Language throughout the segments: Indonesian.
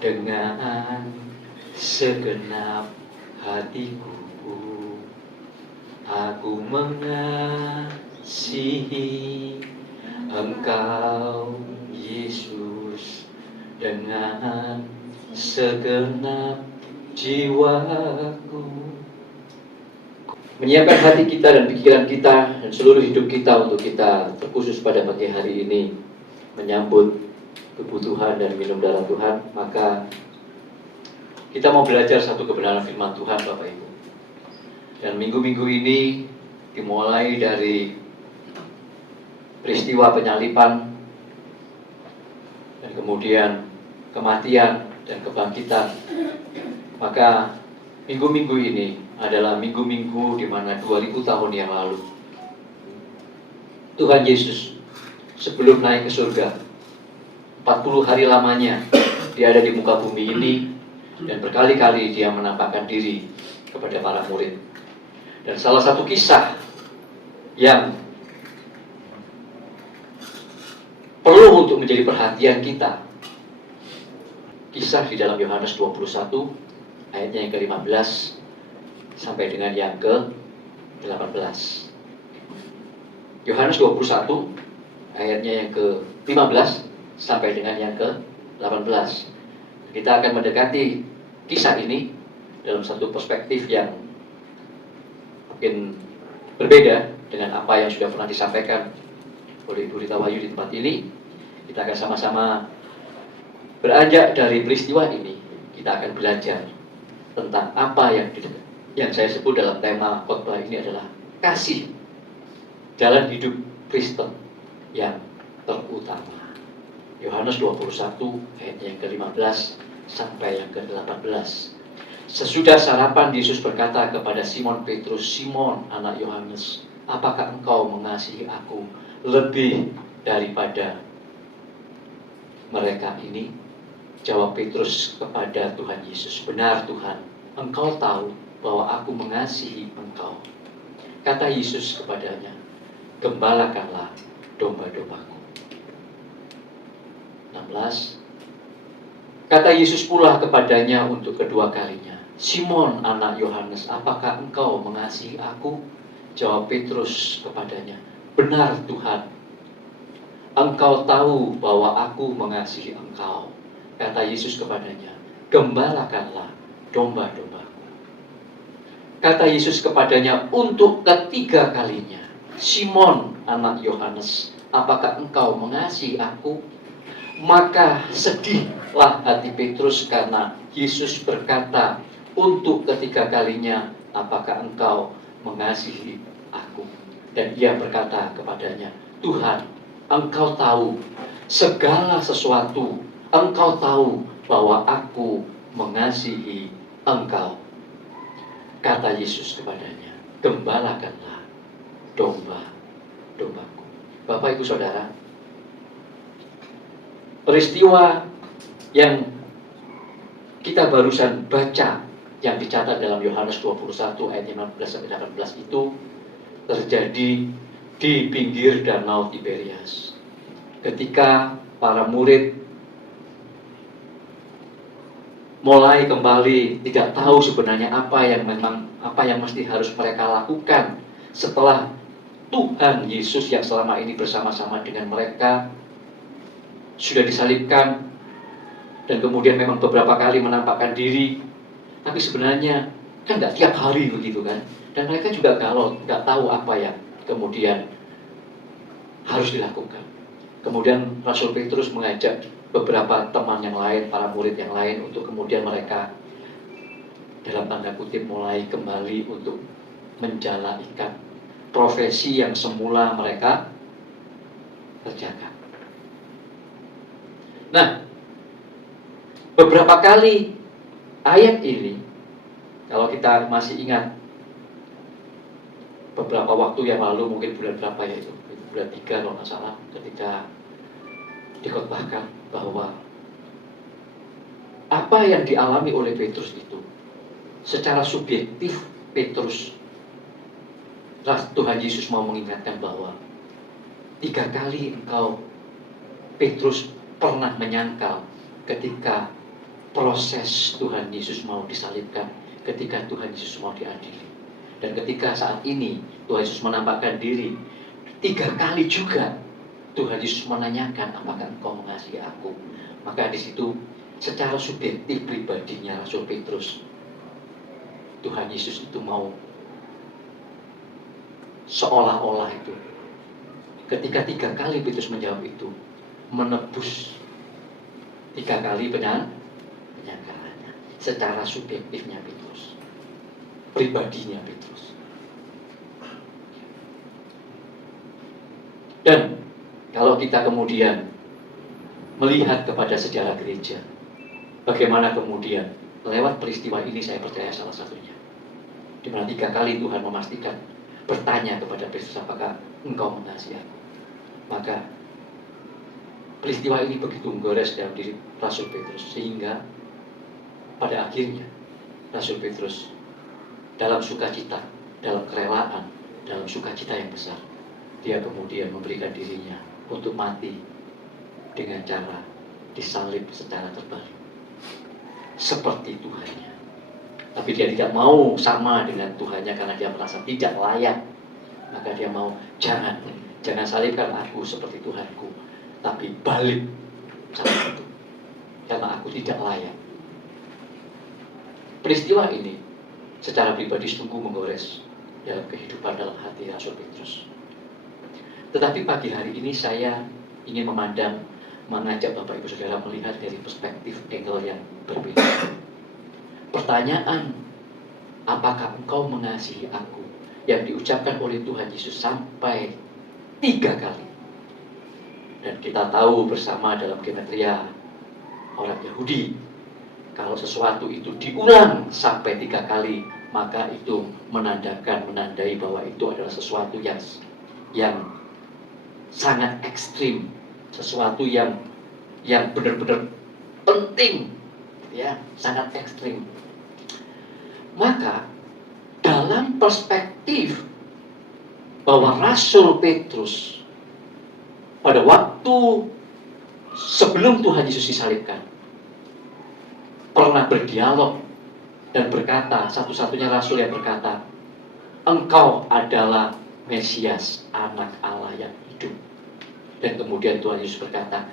dengan segenap hatiku. Aku mengasihi Engkau Yesus dengan segenap jiwaku. Menyiapkan hati kita dan pikiran kita dan seluruh hidup kita untuk kita terkhusus pada pagi hari ini menyambut kebutuhan dan minum darah Tuhan, maka kita mau belajar satu kebenaran firman Tuhan, Bapak Ibu. Dan minggu-minggu ini dimulai dari peristiwa penyaliban dan kemudian kematian dan kebangkitan. Maka minggu-minggu ini adalah minggu-minggu di mana 2000 tahun yang lalu Tuhan Yesus sebelum naik ke surga 40 hari lamanya Dia ada di muka bumi ini, dan berkali-kali Dia menampakkan diri kepada para murid. Dan salah satu kisah yang perlu untuk menjadi perhatian kita, kisah di dalam Yohanes 21 ayatnya yang ke-15 sampai dengan yang ke-18. Yohanes 21 ayatnya yang ke-15 sampai dengan yang ke-18. Kita akan mendekati kisah ini dalam satu perspektif yang mungkin berbeda dengan apa yang sudah pernah disampaikan oleh Ibu Rita Wahyu di tempat ini. Kita akan sama-sama beranjak dari peristiwa ini. Kita akan belajar tentang apa yang saya sebut dalam tema khotbah ini adalah kasih, jalan hidup Kristen yang terutama. Yohanes 21 ayat yang ke-15 sampai yang ke-18. Sesudah sarapan, Yesus berkata kepada Simon Petrus, "Simon, anak Yohanes, apakah engkau mengasihi aku lebih daripada mereka ini?" Jawab Petrus kepada Tuhan Yesus, "Benar Tuhan, Engkau tahu bahwa aku mengasihi Engkau." Kata Yesus kepadanya, "Gembalakanlah domba-dombaku." 16. Kata Yesus pula kepadanya untuk kedua kalinya, "Simon, anak Yohanes, apakah engkau mengasihi aku?" Jawab Petrus kepadanya, "Benar Tuhan, Engkau tahu bahwa aku mengasihi Engkau." Kata Yesus kepadanya, "Gembalakanlah domba-dombaku." Kata Yesus kepadanya untuk ketiga kalinya, "Simon, anak Yohanes, apakah engkau mengasihi aku?" Maka sedihlah hati Petrus karena Yesus berkata untuk ketiga kalinya, "Apakah engkau mengasihi aku?" Dan ia berkata kepadanya, "Tuhan, Engkau tahu segala sesuatu. Engkau tahu bahwa aku mengasihi Engkau." Kata Yesus kepadanya, "Gembalakanlah domba-dombaku." Bapak Ibu Saudara, peristiwa yang kita barusan baca yang dicatat dalam Yohanes 21 ayat 15-18 itu terjadi di pinggir Danau Tiberias. Ketika para murid mulai kembali tidak tahu sebenarnya apa yang mesti harus mereka lakukan setelah Tuhan Yesus yang selama ini bersama-sama dengan mereka sudah disalibkan dan kemudian memang beberapa kali menampakkan diri, tapi sebenarnya kan nggak tiap hari begitu kan, dan mereka juga galau, nggak tahu apa yang kemudian harus dilakukan. Kemudian Rasul Petrus mengajak beberapa teman yang lain, para murid yang lain, untuk kemudian mereka dalam tanda kutip mulai kembali untuk menjalankan profesi yang semula mereka kerjakan. Nah, beberapa kali ayat ini, kalau kita masih ingat beberapa waktu yang lalu, mungkin bulan berapa ya itu, bulan 3 kalau nggak salah, ketika dikhotbahkan bahwa apa yang dialami oleh Petrus itu secara subjektif Petrus, Tuhan Yesus mau mengingatkan bahwa 3 kali engkau Petrus pernah menyangkal ketika proses Tuhan Yesus mau disalibkan, ketika Tuhan Yesus mau diadili. Dan ketika saat ini Tuhan Yesus menampakkan diri 3 kali juga, Tuhan Yesus menanyakan, apakah engkau mengasihi aku? Maka di situ secara subjektif pribadinya Rasul Petrus, Tuhan Yesus itu mau seolah-olah itu, ketika 3 kali Petrus menjawab itu, menebus 3 kali penyangkalannya secara subjektifnya Petrus, pribadinya Petrus. Dan kalau kita kemudian melihat kepada sejarah gereja, bagaimana kemudian lewat peristiwa ini, saya percaya salah satunya, di mana 3 kali Tuhan memastikan, bertanya kepada Petrus, apakah engkau mengasihi aku? Maka peristiwa ini begitu menggores dalam diri Rasul Petrus, sehingga pada akhirnya Rasul Petrus dalam sukacita, dalam kerelaan, dalam sukacita yang besar, dia kemudian memberikan dirinya untuk mati dengan cara disalib secara terbalik seperti Tuhannya. Tapi dia tidak mau sama dengan Tuhannya karena dia merasa tidak layak. Maka dia mau, jangan salibkan aku seperti Tuhanku, tapi balik saat itu, karena aku tidak layak. Peristiwa ini secara pribadi sungguh menggores dalam kehidupan, dalam hati Rasul Petrus. Tetapi pagi hari ini saya ingin mengajak Bapak Ibu Saudara melihat dari perspektif angle yang berbeda. Pertanyaan, apakah engkau mengasihi aku, yang diucapkan oleh Tuhan Yesus sampai 3 kali. Dan kita tahu bersama dalam gematria orang Yahudi, kalau sesuatu itu diulang sampai 3 kali, maka itu menandai bahwa itu adalah sesuatu yang sangat ekstrim, sesuatu yang benar-benar penting, ya, sangat ekstrim. Maka dalam perspektif bahwa Rasul Petrus pada waktu sebelum Tuhan Yesus disalibkan pernah berdialog dan berkata, satu-satunya Rasul yang berkata, engkau adalah Mesias, anak Allah yang hidup. Dan kemudian Tuhan Yesus berkata,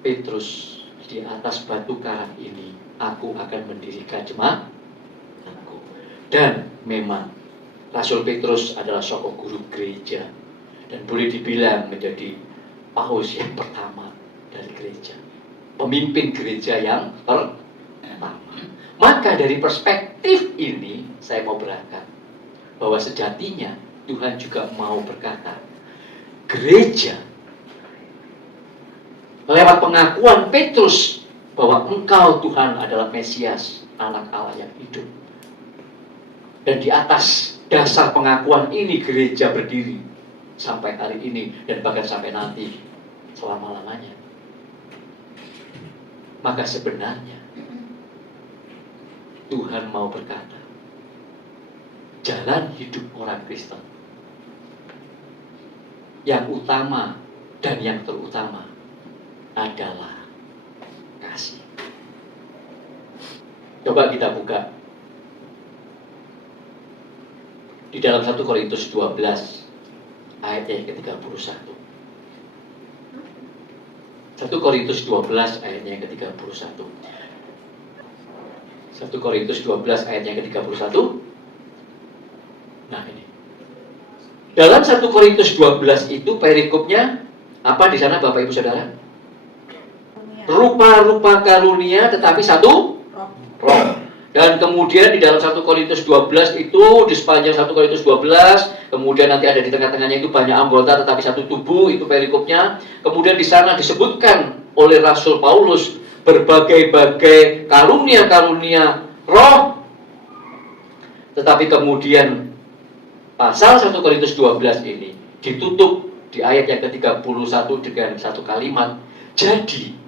Petrus, di atas batu karang ini aku akan mendirikan jemaatku. Dan memang Rasul Petrus adalah sosok guru gereja dan boleh dibilang menjadi paus yang pertama dari gereja, pemimpin gereja yang pertama. Maka dari perspektif ini saya mau berangkat bahwa sejatinya Tuhan juga mau berkata, gereja lewat pengakuan Petrus bahwa engkau Tuhan adalah Mesias, anak Allah yang hidup. Dan di atas dasar pengakuan ini gereja berdiri sampai hari ini dan bahkan sampai nanti selama-lamanya. Maka sebenarnya Tuhan mau berkata, jalan hidup orang Kristen yang utama dan yang terutama adalah kasih. Coba kita buka di dalam 1 Korintus 12 ayat yang ke-31. 1 Korintus 12 ayat yang ke-31. 1 Korintus 12 ayat yang ke-31. Nah ini. Dalam 1 Korintus 12 itu perikopnya apa di sana Bapak Ibu Saudara? Rupa-rupa karunia tetapi satu roh. Dan kemudian di dalam 1 Korintus 12 itu, di sepanjang 1 Korintus 12, kemudian nanti ada di tengah-tengahnya itu banyak anggota tetapi satu tubuh, itu perikopnya. Kemudian di sana disebutkan oleh Rasul Paulus berbagai-bagai karunia-karunia roh. Tetapi kemudian pasal 1 Korintus 12 ini ditutup di ayat yang ke-31 dengan satu kalimat. Jadi,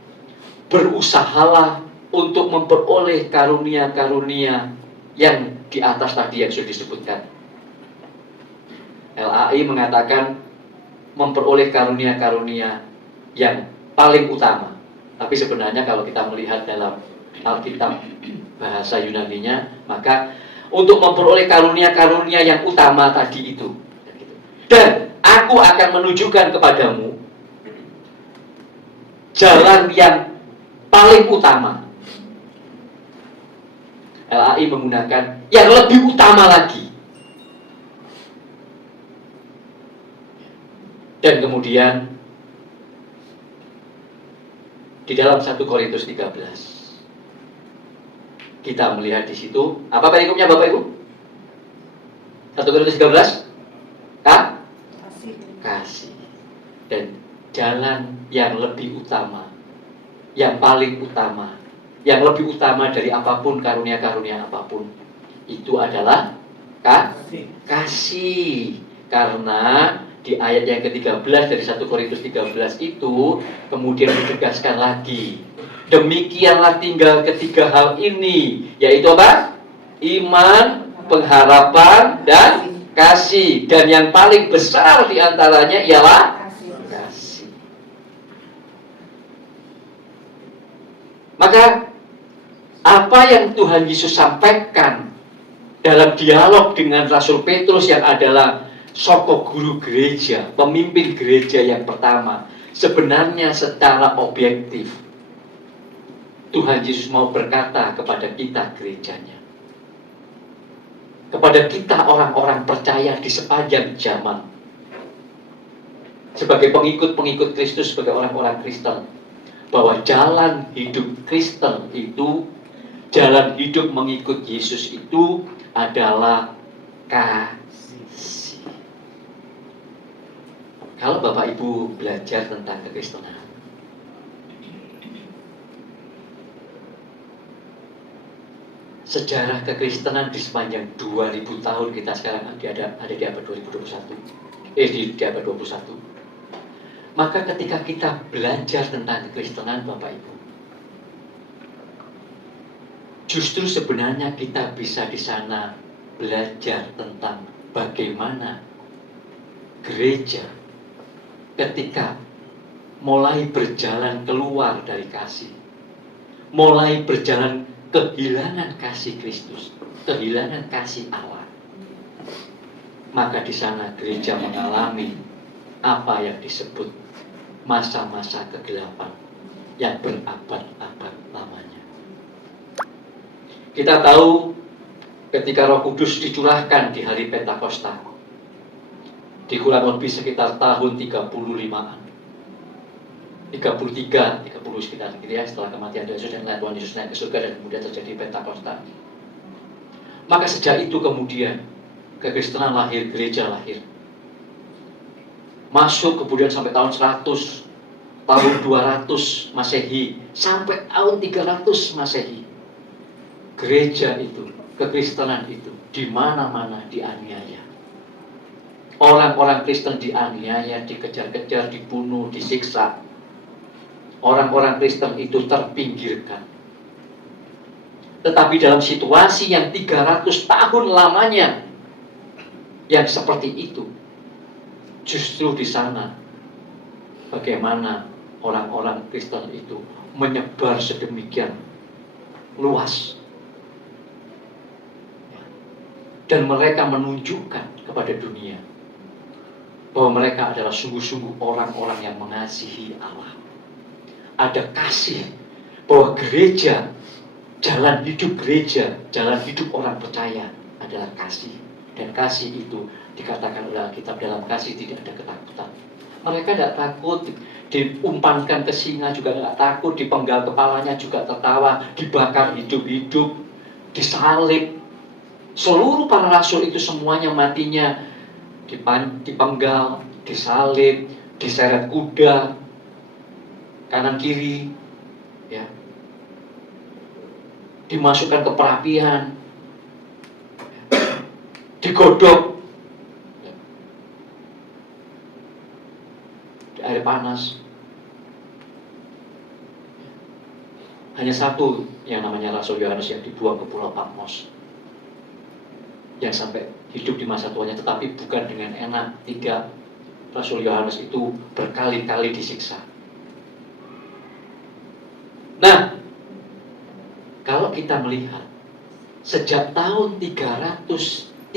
berusahalah untuk memperoleh karunia-karunia yang di atas tadi yang sudah disebutkan. LAI mengatakan memperoleh karunia-karunia yang paling utama. Tapi sebenarnya kalau kita melihat dalam Alkitab bahasa Yunaninya, maka untuk memperoleh karunia-karunia yang utama tadi itu. Dan aku akan menunjukkan kepadamu jalan yang paling utama. LAI menggunakan yang lebih utama lagi. Dan kemudian di dalam 1 Korintus 13 kita melihat di situ apa perikopnya Bapak Ibu? 1 Korintus 13 kasih. Dan jalan yang lebih utama, yang paling utama, yang lebih utama dari apapun, karunia-karunia apapun, itu adalah kasih. Karena di ayat yang ke-13 dari 1 Korintus 13 itu kemudian ditegaskan lagi, demikianlah tinggal ketiga hal ini, yaitu apa? Iman, pengharapan, dan kasih. Dan yang paling besar diantaranya ialah kasih. Maka apa yang Tuhan Yesus sampaikan dalam dialog dengan Rasul Petrus yang adalah soko guru gereja, pemimpin gereja yang pertama, sebenarnya secara objektif Tuhan Yesus mau berkata kepada kita gerejanya, kepada kita orang-orang percaya di sepanjang zaman, sebagai pengikut-pengikut Kristus, sebagai orang-orang Kristen, bahwa jalan hidup Kristen itu, jalan hidup mengikut Yesus itu adalah kasih. Kalau Bapak Ibu belajar tentang kekristenan, sejarah kekristenan di sepanjang 2000 tahun kita sekarang ada di abad 2021, di abad 21. Maka ketika kita belajar tentang kekristenan Bapak Ibu, justru sebenarnya kita bisa di sana belajar tentang bagaimana gereja ketika mulai berjalan keluar dari kasih, mulai berjalan kehilangan kasih Kristus, kehilangan kasih Allah. Maka di sana gereja mengalami apa yang disebut masa-masa kegelapan yang berabad-abad lamanya. Kita tahu ketika Roh Kudus dicurahkan di hari Pentakosta, di kurang lebih sekitar tahun 35-an, 30 sekitar gitu ya, setelah kematian Yesus dan Tuhan Yesus naik ke surga dan kemudian terjadi Pentakosta. Maka sejak itu kemudian kekristenan lahir, gereja lahir. Masuk kemudian sampai tahun 100, tahun 200 Masehi, sampai tahun 300 Masehi. Gereja itu, kekristenan itu di mana-mana dianiaya. Orang-orang Kristen dianiaya, dikejar-kejar, dibunuh, disiksa. Orang-orang Kristen itu terpinggirkan. Tetapi dalam situasi yang 300 tahun lamanya yang seperti itu, justru di sana bagaimana orang-orang Kristen itu menyebar sedemikian luas. Dan mereka menunjukkan kepada dunia bahwa mereka adalah sungguh-sungguh orang-orang yang mengasihi Allah. Ada kasih, bahwa gereja, jalan hidup gereja, jalan hidup orang percaya adalah kasih. Dan kasih itu dikatakan oleh Alkitab, dalam kasih tidak ada ketakutan. Mereka tidak takut, diumpankan ke singa juga tidak takut, dipenggal kepalanya juga tertawa, dibakar hidup-hidup, disalib. Seluruh para rasul itu semuanya matinya dipenggal, disalib, diseret kuda kanan kiri, ya, dimasukkan ke perapian, digodok di air panas. Hanya satu yang namanya Rasul Yohanes yang dibuang ke Pulau Patmos, yang sampai hidup di masa tuanya, tetapi bukan dengan enak. Tidak, Rasul Yohanes itu berkali-kali disiksa. Nah, kalau kita melihat sejak tahun 313,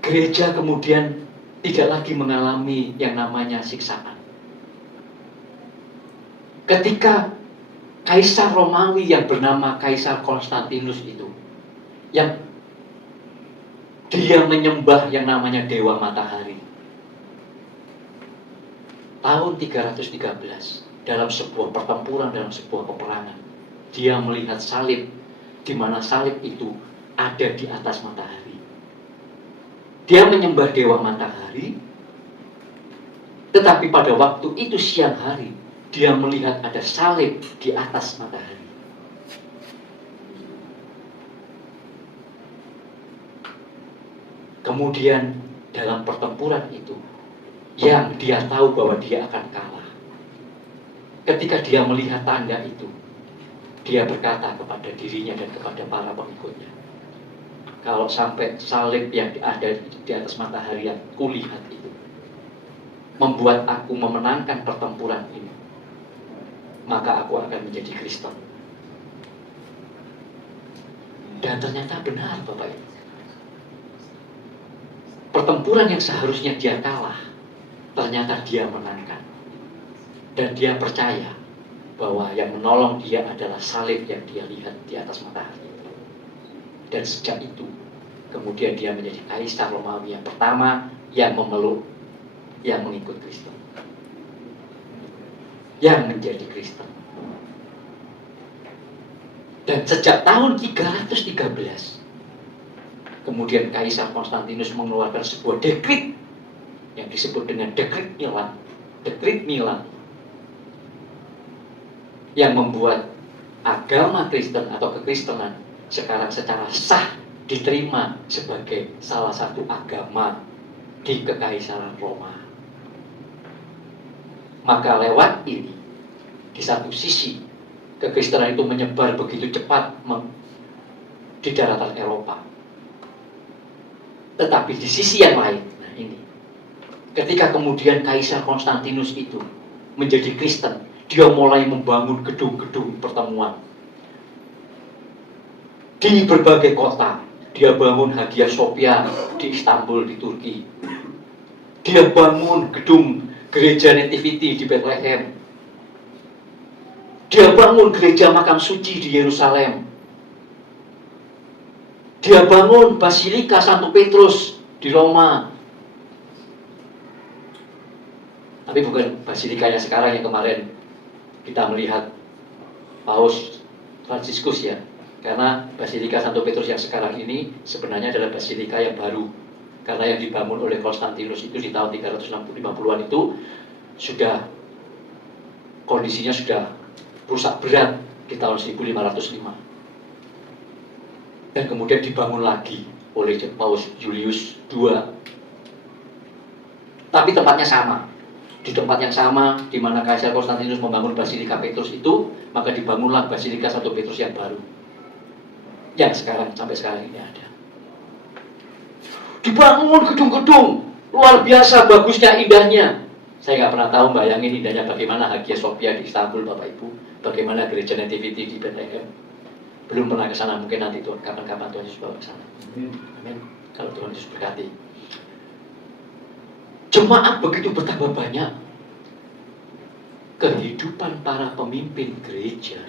gereja kemudian tidak lagi mengalami yang namanya siksaan. Ketika Kaisar Romawi yang bernama Kaisar Konstantinus itu, yang dia menyembah yang namanya Dewa Matahari, tahun 313, dalam sebuah pertempuran, dalam sebuah peperangan, dia melihat salib, di mana salib itu ada di atas matahari. Dia menyembah Dewa Matahari, tetapi pada waktu itu siang hari, dia melihat ada salib di atas matahari. Kemudian dalam pertempuran itu, yang dia tahu bahwa dia akan kalah, ketika dia melihat tanda itu, dia berkata kepada dirinya dan kepada para pengikutnya, kalau sampai salib yang ada di atas matahari yang kulihat itu membuat aku memenangkan pertempuran ini, maka aku akan menjadi Kristen. Dan ternyata benar, Bapak Ibu. Pertempuran yang seharusnya dia kalah, ternyata dia menangkan. Dan dia percaya bahwa yang menolong dia adalah salib yang dia lihat di atas matahari. Dan sejak itu, kemudian dia menjadi Kaisar Romawi yang pertama yang memeluk, yang mengikut Kristen, yang menjadi Kristen. Dan sejak tahun 313, kemudian Kaisar Konstantinus mengeluarkan sebuah dekrit yang disebut dengan Dekrit Milan. Dekrit Milan yang membuat agama Kristen atau kekristenan sekarang secara sah diterima sebagai salah satu agama di Kekaisaran Roma. Maka lewat ini, di satu sisi kekristenan itu menyebar begitu cepat di daratan Eropa. Tetapi di sisi yang lain, nah ini, ketika kemudian Kaisar Konstantinus itu menjadi Kristen, dia mulai membangun gedung-gedung pertemuan di berbagai kota. Dia bangun Hagia Sophia di Istanbul, di Turki. Dia bangun gedung gereja Nativity di Bethlehem. Dia bangun gereja makam suci di Yerusalem. Dia bangun Basilika Santo Petrus di Roma. Tapi bukan basilikanya sekarang yang kemarin kita melihat Paus Fransiskus ya. Karena Basilika Santo Petrus yang sekarang ini sebenarnya adalah basilika yang baru. Karena yang dibangun oleh Konstantinus itu di tahun 350-an itu sudah kondisinya sudah rusak berat di tahun 1505. Dan kemudian dibangun lagi oleh Paus Julius II. Tapi tempatnya sama. Di tempat yang sama di mana Kaisar Konstantinus membangun Basilika Petrus itu, maka dibangunlah Basilika Santo Petrus yang baru. Yang sekarang sampai sekarang ini ada. Dibangun gedung-gedung luar biasa bagusnya, indahnya. Saya nggak pernah tahu bayangin indahnya bagaimana Hagia Sophia di Istanbul, Bapak Ibu, bagaimana gereja Nativity di Bethlehem. Belum pernah ke sana, mungkin nanti Tuhan kapan-kapan Tuhan Yesus bawa ke sana. Amin. Kalau Tuhan Yesus berkati. Jemaat begitu bertambah banyak. Kehidupan para pemimpin gereja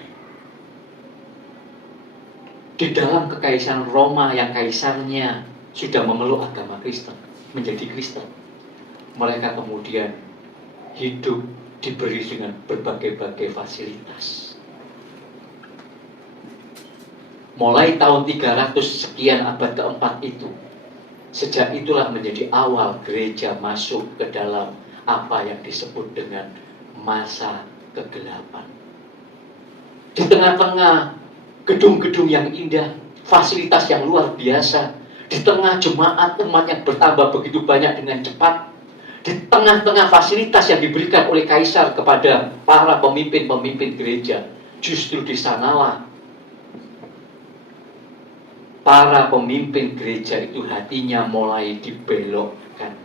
di dalam kekaisaran Roma yang kaisarnya sudah memeluk agama Kristen, menjadi Kristen, mereka kemudian hidup diberi dengan berbagai-bagai fasilitas. Mulai tahun 300 sekian abad keempat itu, sejak itulah menjadi awal gereja masuk ke dalam apa yang disebut dengan masa kegelapan. Di tengah-tengah gedung-gedung yang indah, fasilitas yang luar biasa, di tengah jemaat umat yang bertambah begitu banyak dengan cepat, di tengah-tengah fasilitas yang diberikan oleh kaisar kepada para pemimpin-pemimpin gereja, justru di sanalah para pemimpin gereja itu hatinya mulai dibelokkan.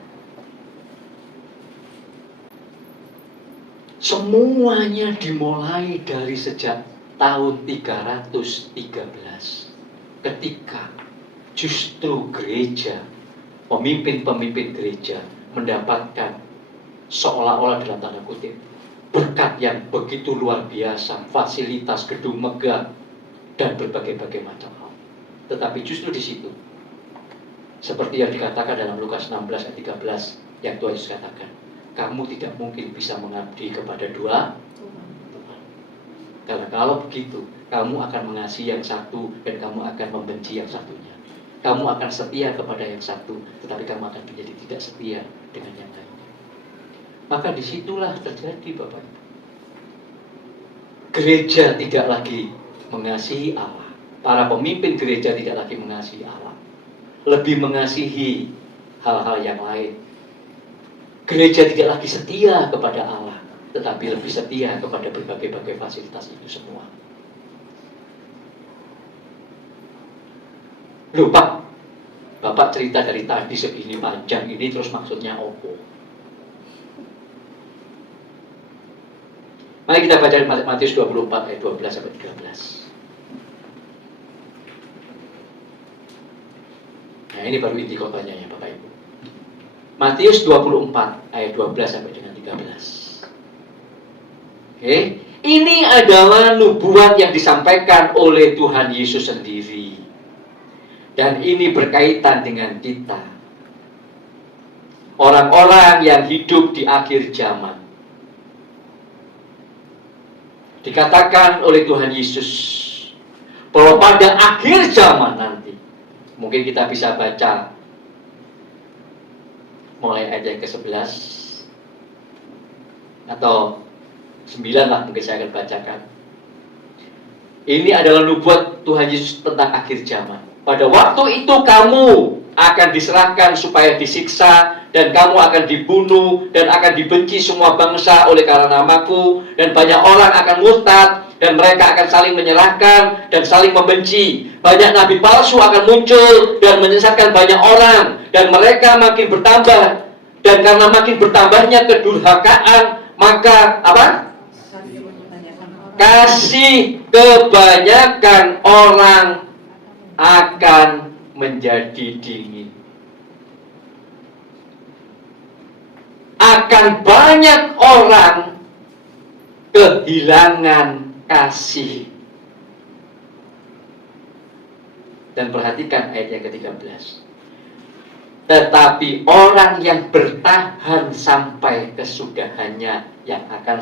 Semuanya dimulai dari sejak tahun 313. Ketika justru gereja, pemimpin-pemimpin gereja mendapatkan seolah-olah dalam tanda kutip berkat yang begitu luar biasa, fasilitas gedung megah dan berbagai-bagai macam hal. Tetapi justru di situ, seperti yang dikatakan dalam Lukas 16 ayat 13 yang Tuhan Yesus katakan, kamu tidak mungkin bisa mengabdi kepada dua Tuhan. Karena kalau begitu, kamu akan mengasihi yang satu dan kamu akan membenci yang satunya. Kamu akan setia kepada yang satu, tetapi kamu akan menjadi tidak setia dengan yang lain. Maka disitulah terjadi Bapak Ibu. Gereja tidak lagi mengasihi Allah. Para pemimpin gereja tidak lagi mengasihi Allah. Lebih mengasihi hal-hal yang lain. Gereja tidak lagi setia kepada Allah, tetapi lebih setia kepada berbagai-bagai fasilitas itu semua. Loh Pak, Bapak cerita dari tadi segini panjang ini terus maksudnya opo? Mari kita baca Matius 24 ayat 12 sampai 13. Nah, ini baru inti khotbahnya ya Bapak Ibu. Matius 24 ayat 12 sampai dengan 13. Oke, ini adalah nubuat yang disampaikan oleh Tuhan Yesus sendiri. Dan ini berkaitan dengan kita. Orang-orang yang hidup di akhir zaman. Dikatakan oleh Tuhan Yesus bahwa pada akhir zaman nanti, mungkin kita bisa baca mulai ayat yang ke-11 atau 9 lah mungkin saya akan bacakan. Ini adalah nubuat Tuhan Yesus tentang akhir zaman. Pada waktu itu kamu akan diserahkan supaya disiksa, dan kamu akan dibunuh dan akan dibenci semua bangsa oleh karena namaku, dan banyak orang akan murtad dan mereka akan saling menyerahkan dan saling membenci. Banyak nabi palsu akan muncul dan menyesatkan banyak orang, dan mereka makin bertambah. Dan karena makin bertambahnya kedurhakaan, maka apa? Kasih kebanyakan orang akan menjadi dingin. Akan banyak orang kehilangan kasih. Dan perhatikan ayat yang ke-13. Tetapi orang yang bertahan sampai kesudahannya yang akan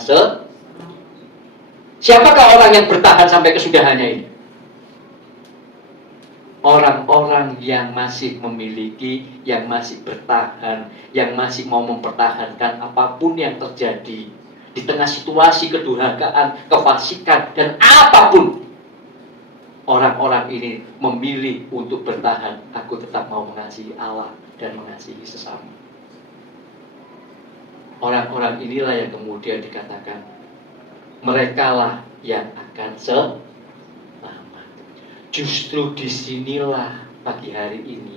Siapakah orang yang bertahan sampai kesudahannya ini? Orang-orang yang masih memiliki, yang masih bertahan, yang masih mau mempertahankan apapun yang terjadi di tengah situasi kedurhakaan, kefasikan, dan apapun. Orang-orang ini memilih untuk bertahan. Aku tetap mau mengasihi Allah dan mengasihi sesama. Orang-orang inilah yang kemudian dikatakan merekalah yang akan selamat. Justru disinilah pagi hari ini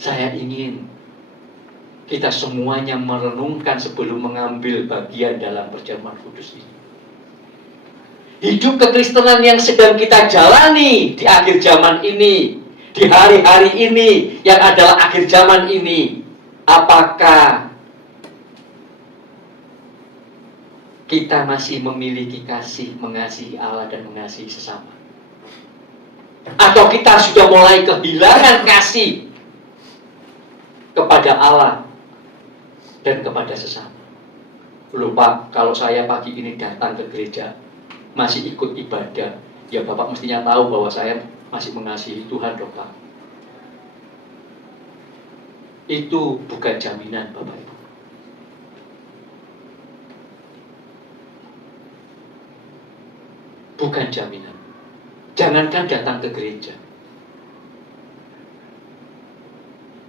saya ingin kita semuanya merenungkan sebelum mengambil bagian dalam perjamuan kudus ini. Hidup kekristenan yang sedang kita jalani di akhir zaman ini, di hari-hari ini yang adalah akhir zaman ini, apakah kita masih memiliki kasih, mengasihi Allah dan mengasihi sesama? Atau kita sudah mulai kehilangan kasih kepada Allah dan kepada sesama? Loh Pak, kalau saya pagi ini datang ke gereja, masih ikut ibadah, ya Bapak mestinya tahu bahwa saya masih mengasihi Tuhan dong Pak. Itu bukan jaminan Bapak Ibu. Bukan jaminan. Jangankan datang ke gereja.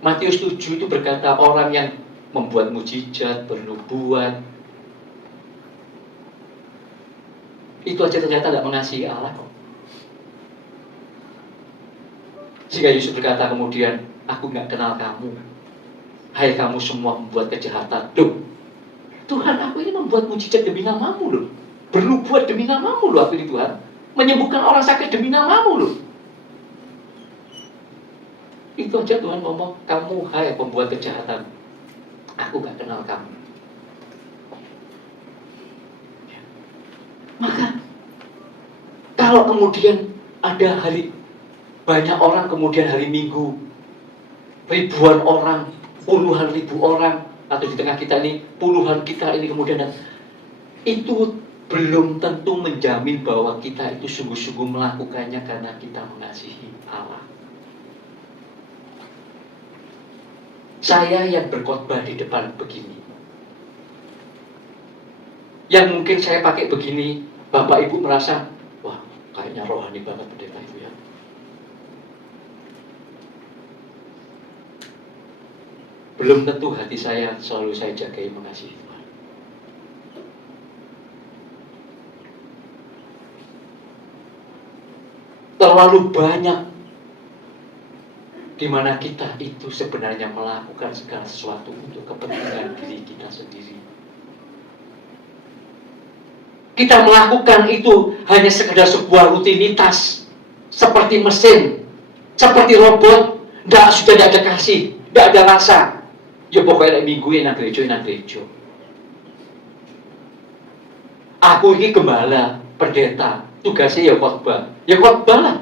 Matius 7 itu berkata orang yang membuat mujizat, bernubuat, itu aja ternyata tidak mengasihi Allah kok. Sehingga Yesus berkata kemudian, aku nggak kenal kamu. Hai kamu semua membuat kejahatan. Loh, Tuhan, aku ini membuat mujizat demi namamu loh. Bernubuat demi namamu loh aku ini Tuhan. Menyembuhkan orang sakit demi namamu loh. Itu aja Tuhan ngomong, kamu hai pembuat kejahatan, aku gak kenal kamu. Maka kalau kemudian ada banyak orang kemudian hari Minggu, ribuan orang, puluhan ribu orang, atau di tengah kita ini puluhan kita ini kemudian, itu belum tentu menjamin bahwa kita itu sungguh-sungguh melakukannya karena kita mengasihi Allah. Saya yang berkhotbah di depan begini, yang mungkin saya pakai begini, Bapak Ibu merasa, wah kayaknya rohani banget pendeta itu ya. Belum tentu hati saya selalu saya jagai mengasihi Tuhan. Terlalu banyak di mana kita itu sebenarnya melakukan segala sesuatu untuk kepentingan diri kita sendiri. Kita melakukan itu hanya sekedar sebuah rutinitas, seperti mesin, seperti robot, sudah tidak ada kasih, tidak ada rasa. Ya pokoknya minggu nang gereja. Aku ini gembala, pendeta, tugasnya ya khotbah lah.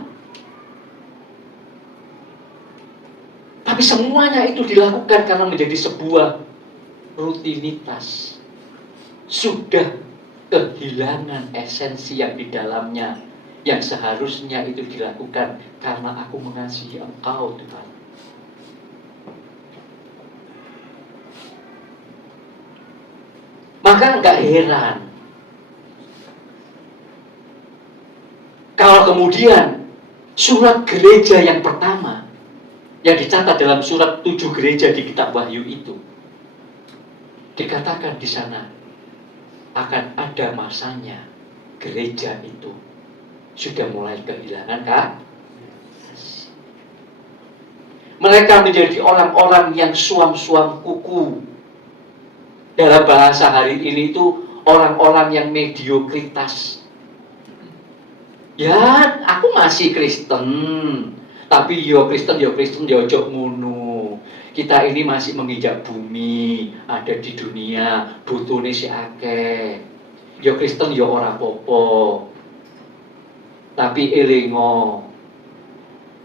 Tapi semuanya itu dilakukan karena menjadi sebuah rutinitas. Sudah kehilangan esensi yang di dalamnya, yang seharusnya itu dilakukan karena aku mengasihi Engkau Tuhan. Maka nggak heran kalau kemudian surat gereja yang pertama yang dicatat dalam surat 7 gereja di kitab Wahyu itu dikatakan di sana akan ada masanya gereja itu sudah mulai kehilangan kasih. Mereka menjadi orang-orang yang suam-suam kuku. Dalam bahasa hari ini itu orang-orang yang mediokritas. Ya, aku masih Kristen, tapi yo Kristen ojo ngono. Kita ini masih menginjak bumi, ada di dunia, butuhnya si akeh. Yo Kristen yo ora popo. Tapi elingo.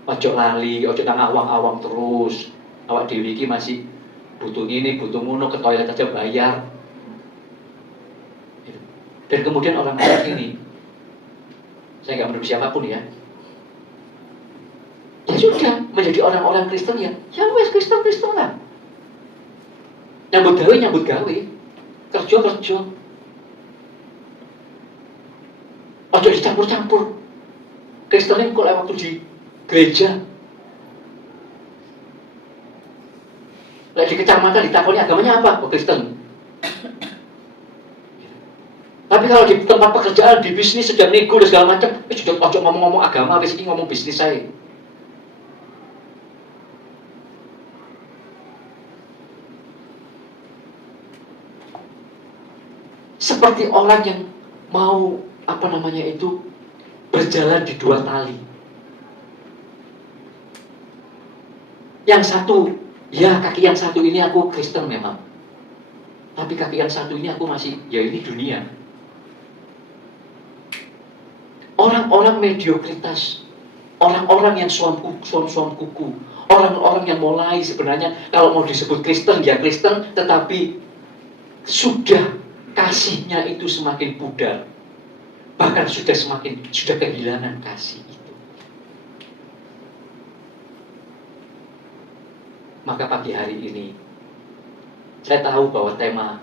Ojo lali, ojo nang awang-awang terus. Awak dhewe iki masih butuh ini, butuh ngono, ke toilet aja bayar. Dan kemudian orang-orang ini, saya nggak menuduh siapapun ya sudah menjadi orang-orang Kristen ya wes Kristen lah. Nyambut gawe, kerja. Ojo dicampur-campur. Kristen kok lewat waktu di gereja. Lagi di kecamatan ditakoni agamanya apa? Kristen. Tapi kalau di tempat pekerjaan, di bisnis sedang nego dan segala macam, sudah ojo ngomong-ngomong agama, wis iki ngomong bisnis saya. Seperti orang yang mau berjalan di dua tali. Yang satu, ya kaki yang satu ini aku Kristen memang. Tapi kaki yang satu ini aku masih, ya ini dunia. Orang-orang mediokritas, orang-orang yang suam kuku, orang-orang yang mulai sebenarnya kalau mau disebut Kristen ya Kristen, tetapi sudah kasihnya itu semakin pudar, bahkan sudah kehilangan kasih itu. Maka pagi hari ini saya tahu bahwa tema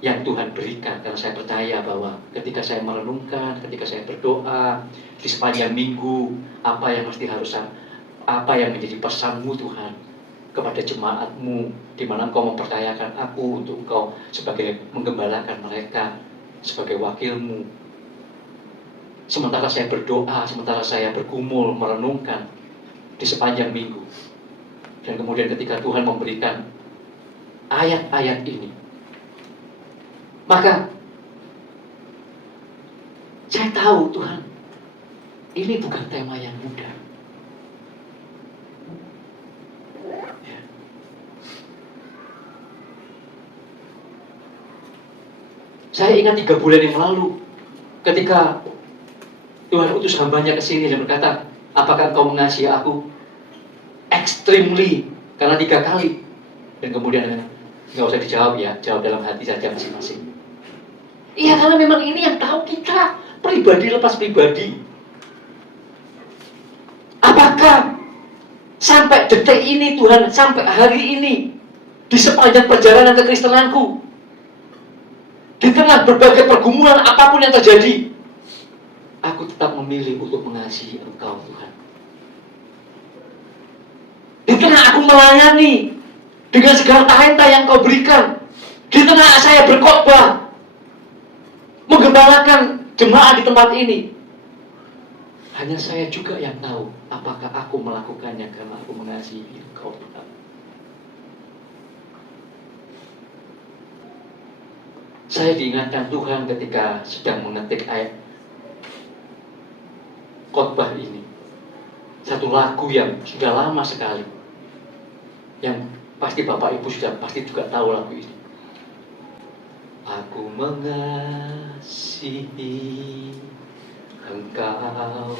yang Tuhan berikan, karena saya percaya bahwa ketika saya merenungkan, ketika saya berdoa di sepanjang minggu, apa yang menjadi pesanmu Tuhan kepada jemaatmu, di mana Engkau mempercayakan aku untuk Engkau sebagai menggembalakan mereka, sebagai wakilmu. Sementara saya berdoa, sementara saya bergumul, merenungkan di sepanjang minggu. Dan kemudian ketika Tuhan memberikan ayat-ayat ini, maka saya tahu Tuhan, ini bukan tema yang mudah. Ya. Saya ingat 3 bulan yang lalu, ketika Tuhan utus hambanya ke sini dan berkata, apakah engkau mengasihi aku? Extremely, karena 3 kali. Dan kemudian nggak usah dijawab ya, jawab dalam hati saja masing-masing. Iya, karena memang ini yang tahu kita, pribadi lepas pribadi. Apakah sampai detik ini Tuhan, sampai hari ini, di sepanjang perjalanan kekristenanku, di tengah berbagai pergumulan apapun yang terjadi, aku tetap memilih untuk mengasihi Engkau Tuhan. Di tengah aku melayani dengan segala talenta yang Kau berikan, di tengah saya berkhotbah, menggembalakan jemaat di tempat ini, hanya saya juga yang tahu apakah aku melakukannya karena aku mengasihi Engkau Tuhan. Saya diingatkan Tuhan ketika sedang mengetik ayat khotbah ini, satu lagu yang sudah lama sekali, yang pasti Bapak Ibu sudah pasti juga tahu lagu ini. Aku mengasihi Engkau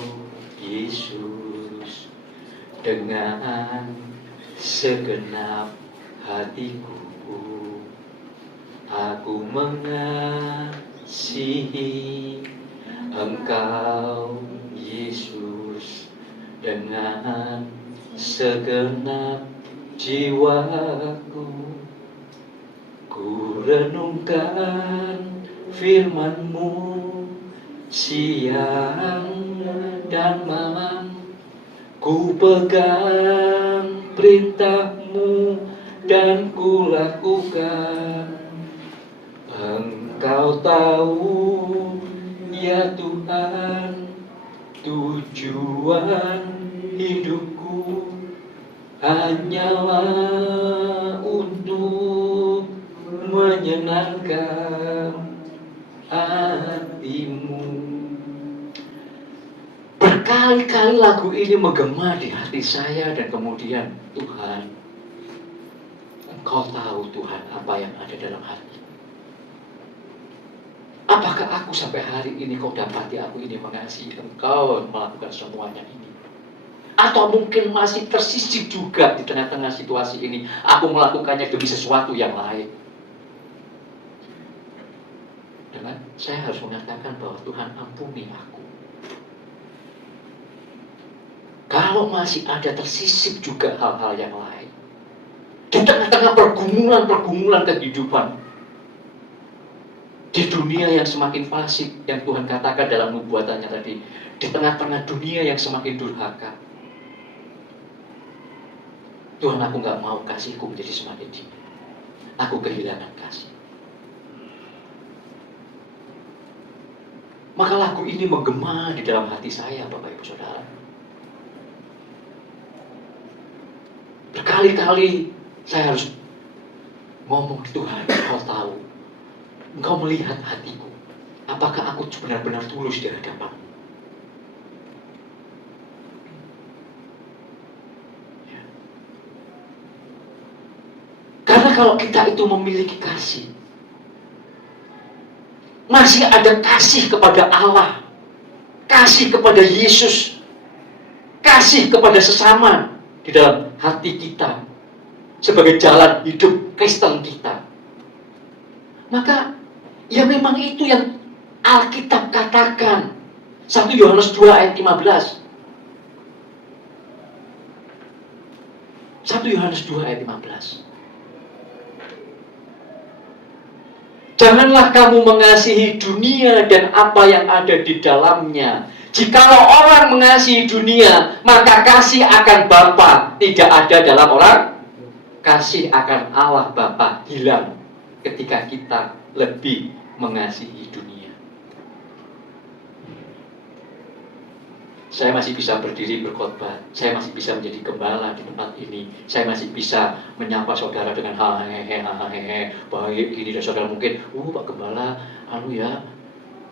Yesus dengan segenap hatiku. Aku mengasihi Engkau Yesus dengan segenap jiwaku. Ku renungkan firman-Mu siang dan malam. Ku pegang perintah-Mu dan ku lakukan. Engkau tahu ya Tuhan, tujuan hidupku hanyalah untuk menyenangkan hati-Mu. Berkali-kali lagu ini menggema di hati saya, dan kemudian Tuhan, Engkau tahu Tuhan apa yang ada dalam hati. Apakah aku sampai hari ini Kau dapati aku ini mengasihi Engkau melakukan semuanya ini? Atau mungkin masih tersisih juga di tengah-tengah situasi ini, aku melakukannya demi sesuatu yang lain. Dan saya harus mengatakan bahwa Tuhan, ampuni aku. Kalau masih ada tersisip juga hal-hal yang lain, di tengah-tengah pergumulan-pergumulan kehidupan, di dunia yang semakin fasik, yang Tuhan katakan dalam nubuatannya tadi, di tengah-tengah dunia yang semakin durhaka, Tuhan, aku gak mau kasihku menjadi semakin dingin. Aku kehilangan kasih. Maka lagu ini menggema di dalam hati saya, Bapak Ibu Saudara. Berkali-kali saya harus ngomong, Tuhan, Engkau tahu, Engkau melihat hatiku. Apakah aku benar-benar tulus di hadapan-Mu? Ya. Karena kalau kita itu memiliki kasih, masih ada kasih kepada Allah, kasih kepada Yesus, kasih kepada sesama di dalam hati kita sebagai jalan hidup Kristen kita, maka ya memang itu yang Alkitab katakan. 1 Yohanes 2 ayat 15. 1 Yohanes 2 ayat 15. Janganlah kamu mengasihi dunia dan apa yang ada di dalamnya. Jikalau orang mengasihi dunia, maka kasih akan Bapa tidak ada dalam orang. Kasih akan Allah Bapa hilang ketika kita lebih mengasihi dunia. Saya masih bisa berdiri berkhotbah, saya masih bisa menjadi gembala di tempat ini, saya masih bisa menyapa saudara dengan hahehe, baik gini, dan saudara mungkin, Pak Gembala, ya,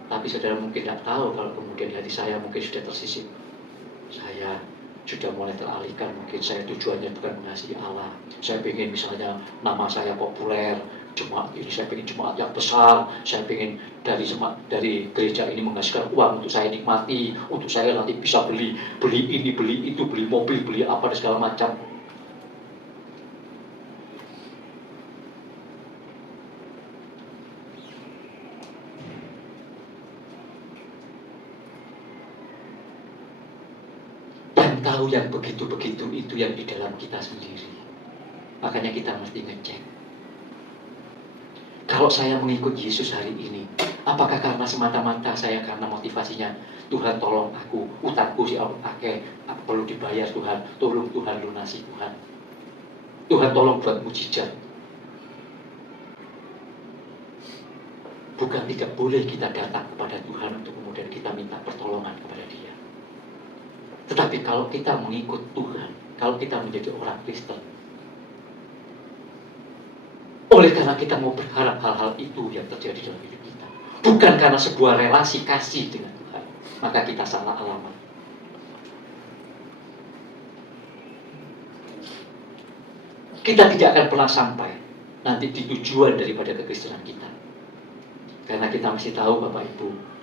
tapi saudara mungkin tidak tahu kalau kemudian hati saya mungkin sudah tersisip. Saya sudah mulai teralihkan, mungkin saya tujuannya bukan mengasihi Allah. Saya ingin misalnya nama saya populer, jemaat ini saya ingin jemaat yang besar, saya ingin dari gereja ini menghasilkan uang untuk saya nikmati, untuk saya nanti bisa beli ini, beli itu, beli mobil, beli apa dan segala macam. Tahu yang begitu-begitu itu yang di dalam kita sendiri. Makanya kita mesti ngecek. Kalau saya mengikut Yesus hari ini, apakah karena semata-mata saya karena motivasinya Tuhan tolong aku, utangku si pakai, aku perlu dibayar Tuhan, tolong Tuhan lunasi Tuhan. Tuhan tolong buat mujizat. Bukan tidak boleh kita datang kepada Tuhan untuk kemudian kita minta pertolongan kepada Dia. Tetapi kalau kita mengikut Tuhan, kalau kita menjadi orang Kristen, oleh karena kita mau berharap hal-hal itu yang terjadi dalam hidup kita, bukan karena sebuah relasi kasih dengan Tuhan, maka kita salah alamat. Kita tidak akan pernah sampai nanti di tujuan daripada kekristenan kita. Karena kita mesti tahu Bapak Ibu,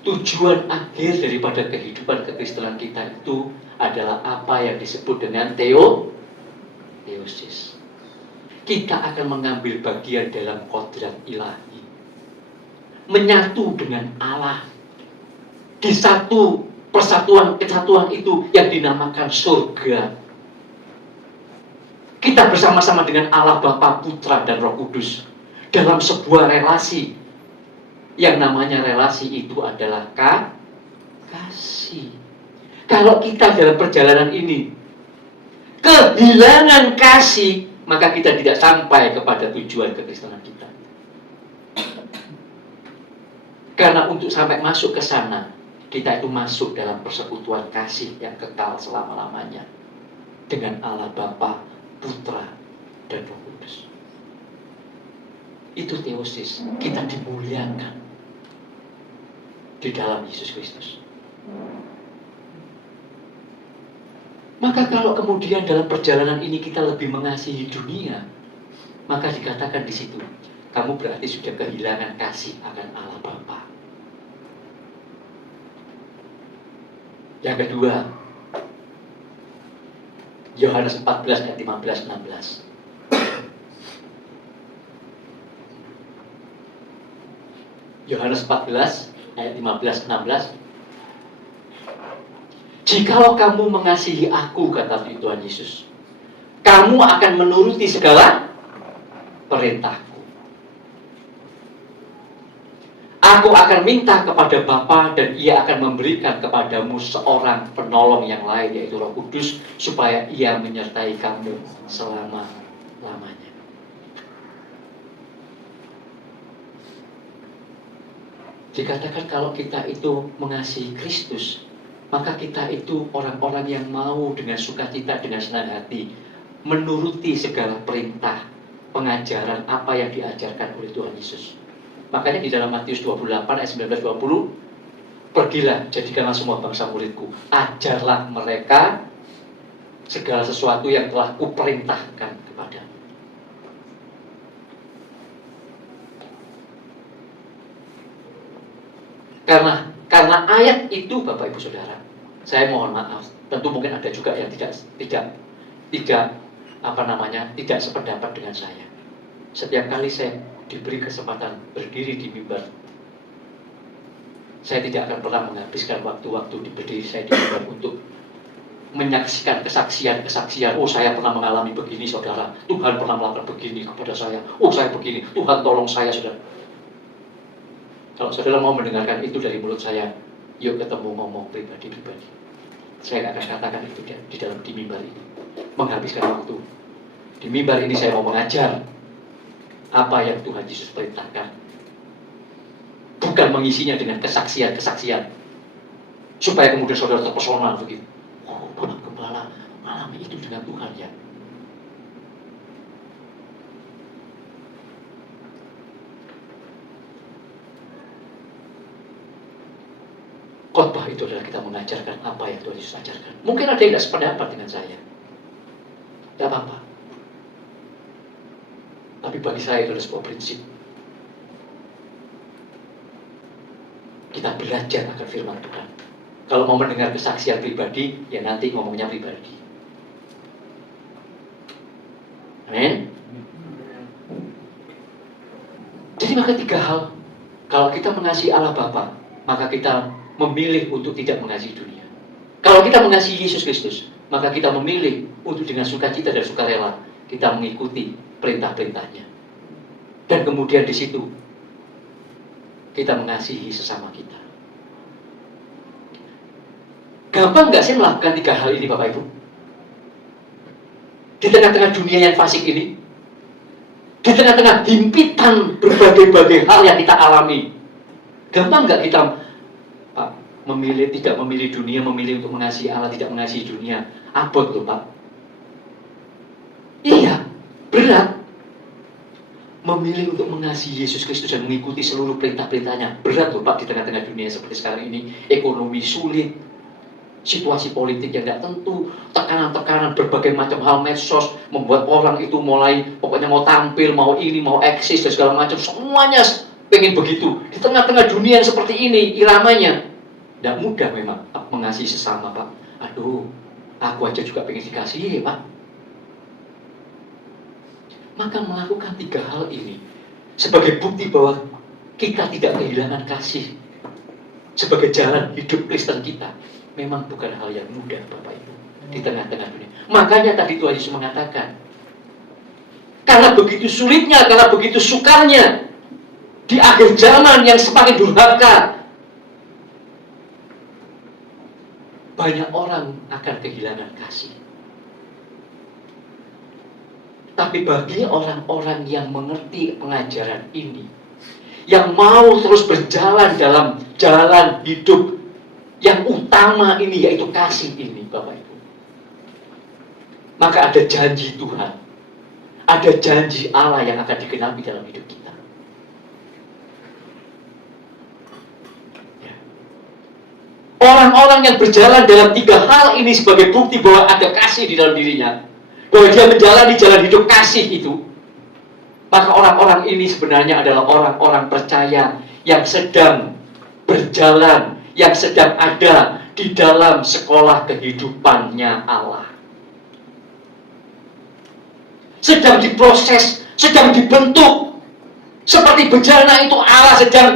tujuan akhir daripada kehidupan kekristenan kita itu adalah apa yang disebut dengan teosis. Kita akan mengambil bagian dalam kodrat ilahi, menyatu dengan Allah di satu kesatuan itu yang dinamakan surga. Kita bersama-sama dengan Allah Bapa, Putra, dan Roh Kudus dalam sebuah relasi. Yang namanya relasi itu adalah kasih. Kalau kita dalam perjalanan ini kehilangan kasih, maka kita tidak sampai kepada tujuan kekristenan kita. Karena untuk sampai masuk ke sana, kita itu masuk dalam persekutuan kasih yang kekal selama-lamanya dengan Allah Bapa, Putra, dan Roh Kudus. Itu teosis. Kita dimuliakan di dalam Yesus Kristus. Maka kalau kemudian dalam perjalanan ini kita lebih mengasihi dunia, maka dikatakan di situ, kamu berarti sudah kehilangan kasih akan Allah Bapa. Yang kedua, Yohanes 14 ayat 15-16. Yohanes 14 ayat 15-16. Jikalau kamu mengasihi aku, kata Tuhan Yesus, kamu akan menuruti segala perintahku. Aku akan minta kepada Bapa dan Ia akan memberikan kepadamu seorang penolong yang lain, yaitu Roh Kudus, supaya Ia menyertai kamu selama-lamanya. Dikatakan kalau kita itu mengasihi Kristus, maka kita itu orang-orang yang mau dengan sukacita, dengan senang hati menuruti segala perintah, pengajaran apa yang diajarkan oleh Tuhan Yesus. Makanya di dalam Matius 28 ayat 19-20, pergilah, jadikanlah semua bangsa muridku, ajarlah mereka segala sesuatu yang telah kuperintahkan kepada. Karena ayat itu, Bapak Ibu Saudara, saya mohon maaf, tentu mungkin ada juga yang tidak sependapat dengan saya. Setiap kali saya diberi kesempatan berdiri di mimbar, saya tidak akan pernah menghabiskan waktu-waktu berdiri saya di mimbar untuk menyaksikan kesaksian. Oh, saya pernah mengalami begini, saudara. Tuhan pernah melakukan begini kepada saya. Oh, saya begini. Tuhan tolong saya, saudara. Kalau saudara mau mendengarkan itu dari mulut saya, yuk ketemu ngomong pribadi-pribadi. Saya tidak akan katakan itu di dalam di mimbar ini. Menghabiskan waktu. Di mimbar ini saya mau mengajar apa yang Tuhan Yesus perintahkan. Bukan mengisinya dengan kesaksian-kesaksian. Supaya kemudian saudara terpesona begitu. Oh, Bapak Gembala alami itu dengan Tuhan ya. Khotbah itu adalah kita mengajarkan apa yang Tuhan Yesus ajarkan. Mungkin ada yang tidak sependapat dengan saya. Tidak apa-apa. Tapi bagi saya itu adalah sebuah prinsip. Kita belajar akan firman Tuhan. Kalau mau mendengar kesaksian pribadi, ya nanti ngomongnya pribadi. Amin. Jadi maka 3 hal. Kalau kita mengasihi Allah Bapa, maka kita memilih untuk tidak mengasihi dunia. Kalau kita mengasihi Yesus Kristus, maka kita memilih untuk dengan sukacita dan sukarela kita mengikuti perintah-perintahnya. Dan kemudian di situ kita mengasihi sesama kita. Gampang nggak sih melakukan 3 hal ini, Bapak Ibu? Di tengah-tengah dunia yang fasik ini, di tengah-tengah himpitan berbagai-bagai hal yang kita alami, gampang nggak kita tidak memilih dunia, memilih untuk mengasihi Allah, tidak mengasihi dunia? Abot loh, Pak. Iya, berat. Memilih untuk mengasihi Yesus Kristus dan mengikuti seluruh perintah-perintahnya berat loh, Pak, di tengah-tengah dunia seperti sekarang ini. Ekonomi sulit, situasi politik yang tidak tentu, tekanan-tekanan berbagai macam hal medsos membuat orang itu mulai pokoknya mau tampil, mau ini, mau eksis dan segala macam, semuanya pengen begitu. Di tengah-tengah dunia yang seperti ini iramanya, tidak mudah memang mengasihi sesama, Pak. Aduh, aku aja juga pengen dikasihi, Pak. Maka melakukan 3 hal ini sebagai bukti bahwa kita tidak kehilangan kasih sebagai jalan hidup Kristen kita, memang bukan hal yang mudah, Bapak Ibu, di tengah-tengah dunia. Makanya tadi Tuhan Yesus mengatakan, karena begitu sulitnya, karena begitu sukarnya di akhir zaman yang semakin durhaka, banyak orang akan kehilangan kasih. Tapi bagi orang-orang yang mengerti pengajaran ini, yang mau terus berjalan dalam jalan hidup yang utama ini, yaitu kasih ini, Bapak Ibu, maka ada janji Tuhan, ada janji Allah yang akan digenapi dalam hidup kita. Orang-orang yang berjalan dalam 3 hal ini sebagai bukti bahwa ada kasih di dalam dirinya, bahwa dia menjalani jalan hidup kasih itu, maka orang-orang ini sebenarnya adalah orang-orang percaya yang sedang berjalan, yang sedang ada di dalam sekolah kehidupannya Allah. Sedang diproses, sedang dibentuk. Seperti bejana itu Allah sedang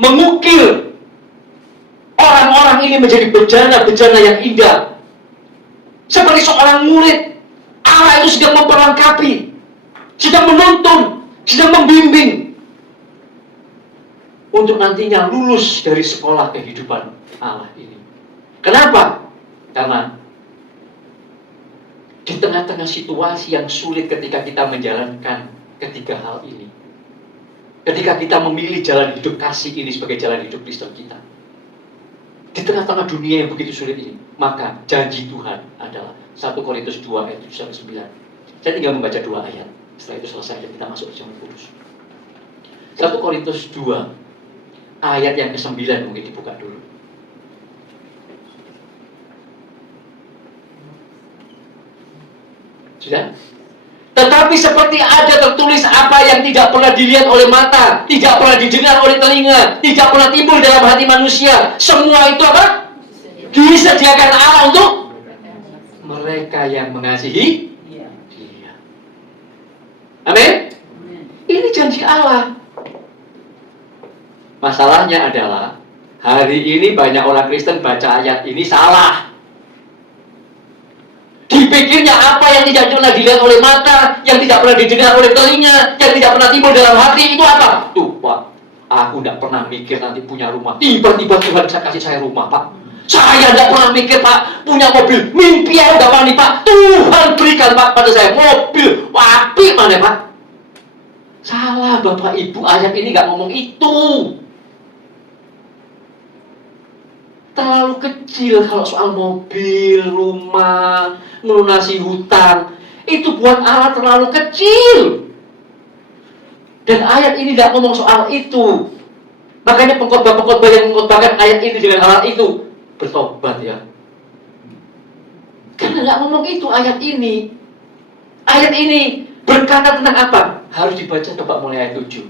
mengukir orang-orang ini menjadi bejana-bejana yang indah. Seperti seorang murid, Allah itu sedang memperlengkapi, sedang menuntun, sedang membimbing untuk nantinya lulus dari sekolah kehidupan Allah ini. Kenapa? Karena di tengah-tengah situasi yang sulit ketika kita menjalankan 3 hal ini, ketika kita memilih jalan hidup kasih ini sebagai jalan hidup Kristen kita, di tengah-tengah dunia yang begitu sulit ini, maka janji Tuhan adalah 1 Korintus 2 ayat 7-9. Saya tinggal membaca 2 ayat. Setelah itu selesai dan kita masuk ke Zaman Kudus. 1 Korintus 2 ayat yang ke-9 mungkin dibuka dulu. Sudah? Tetapi seperti ada tertulis, apa yang tidak pernah dilihat oleh mata, tidak pernah didengar oleh telinga, tidak pernah timbul dalam hati manusia, semua itu apa? Disediakan Allah untuk mereka yang mengasihi Dia. Amin? Ini janji Allah. Masalahnya adalah hari ini banyak orang Kristen baca ayat ini salah. Dipikirnya apa yang tidak pernah dilihat oleh mata, yang tidak pernah didengar oleh telinga, yang tidak pernah timbul dalam hati, itu apa? Tuh, Pak, aku tidak pernah mikir nanti punya rumah. Tiba-tiba Tuhan kasih saya rumah, Pak. Saya tidak pernah mikir, Pak, punya mobil. Mimpi aku tidak pernah nih, Pak. Tuhan berikan, Pak, pada saya mobil. Wapi mana, Pak? Salah, Bapak Ibu, ayat ini nggak ngomong itu. terlalu kecil kalau soal mobil, rumah, melunasi hutang. Itu buat Allah terlalu kecil. Dan ayat ini tidak ngomong soal itu. Makanya pengkhotbah-pengkhotbah yang mengkhotbahkan ayat ini dengan hal itu bertobat ya. Karena nggak ngomong itu ayat ini. Ayat ini berkata tentang apa? Harus dibaca coba mulai ayat 7.